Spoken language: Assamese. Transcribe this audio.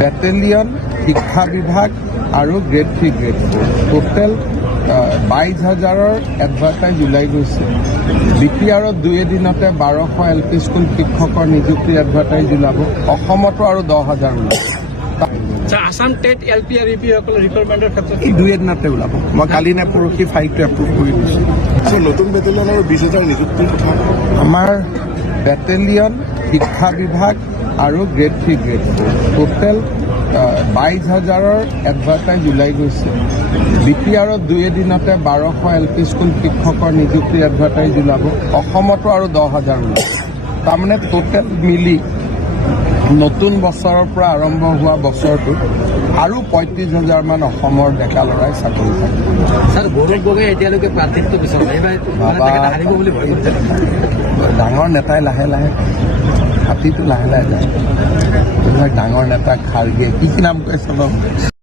বেটেলিয়ন, শিক্ষা বিভাগ আৰু গ্ৰেড 3, গ্ৰেড 4 টোটেল 22,000 এডভাৰটাইজ ওলাই গৈছে। বিপিআৰত 2 এদিনতে 1200 LP স্কুল শিক্ষকৰ নিযুক্তিৰ এডভাৰটাইজ ওলাব। অসমতো আৰু 10,000 ওলাব। আসাম টেট LP আৰু EP সকলৰ ৰিক্ৰুটমেণ্টৰ ক্ষেত্ৰত এই 2 এদিনতে ওলাব। মই কালি নে পৰহি ফাইলটো এপ্ৰুভ কৰি দিছোঁ। নতুন বেটেলিয়ন আৰু 20,000 নিযুক্তিৰ কথা আমাৰ বেটেলিয়ন, শিক্ষা বিভাগ আৰু গ্ৰেড 3, গ্ৰেড 4 টোটেল 22,000 এডভাৰটাইজ ওলাই গৈছে। বিপিআৰত 2 এদিনতে 1200 LP স্কুল শিক্ষকৰ নিযুক্তিৰ এডভাৰটাইজ ওলাব। অসমতো আৰু 10,000 ওলাব। তাৰমানে টোটেল মিলি নতুন বছৰৰ পৰা আৰম্ভ হোৱা বছৰটোত আৰু 35,000 মান অসমৰ ডেকা ল'ৰাই চাকৰি পাব। ছাৰ গৌৰৱ গগৈ এতিয়ালৈকে প্ৰাৰ্থিত্ব বিচৰা নাই। এইবাৰ হাৰিব বুলি ভয় কৰিছে। ডাঙৰ নেতাই লাহে লাহে হাতীটো লাহে লাহে যায়। ডাঙৰ নেতা খাৰ্গে কি নাম কৈছে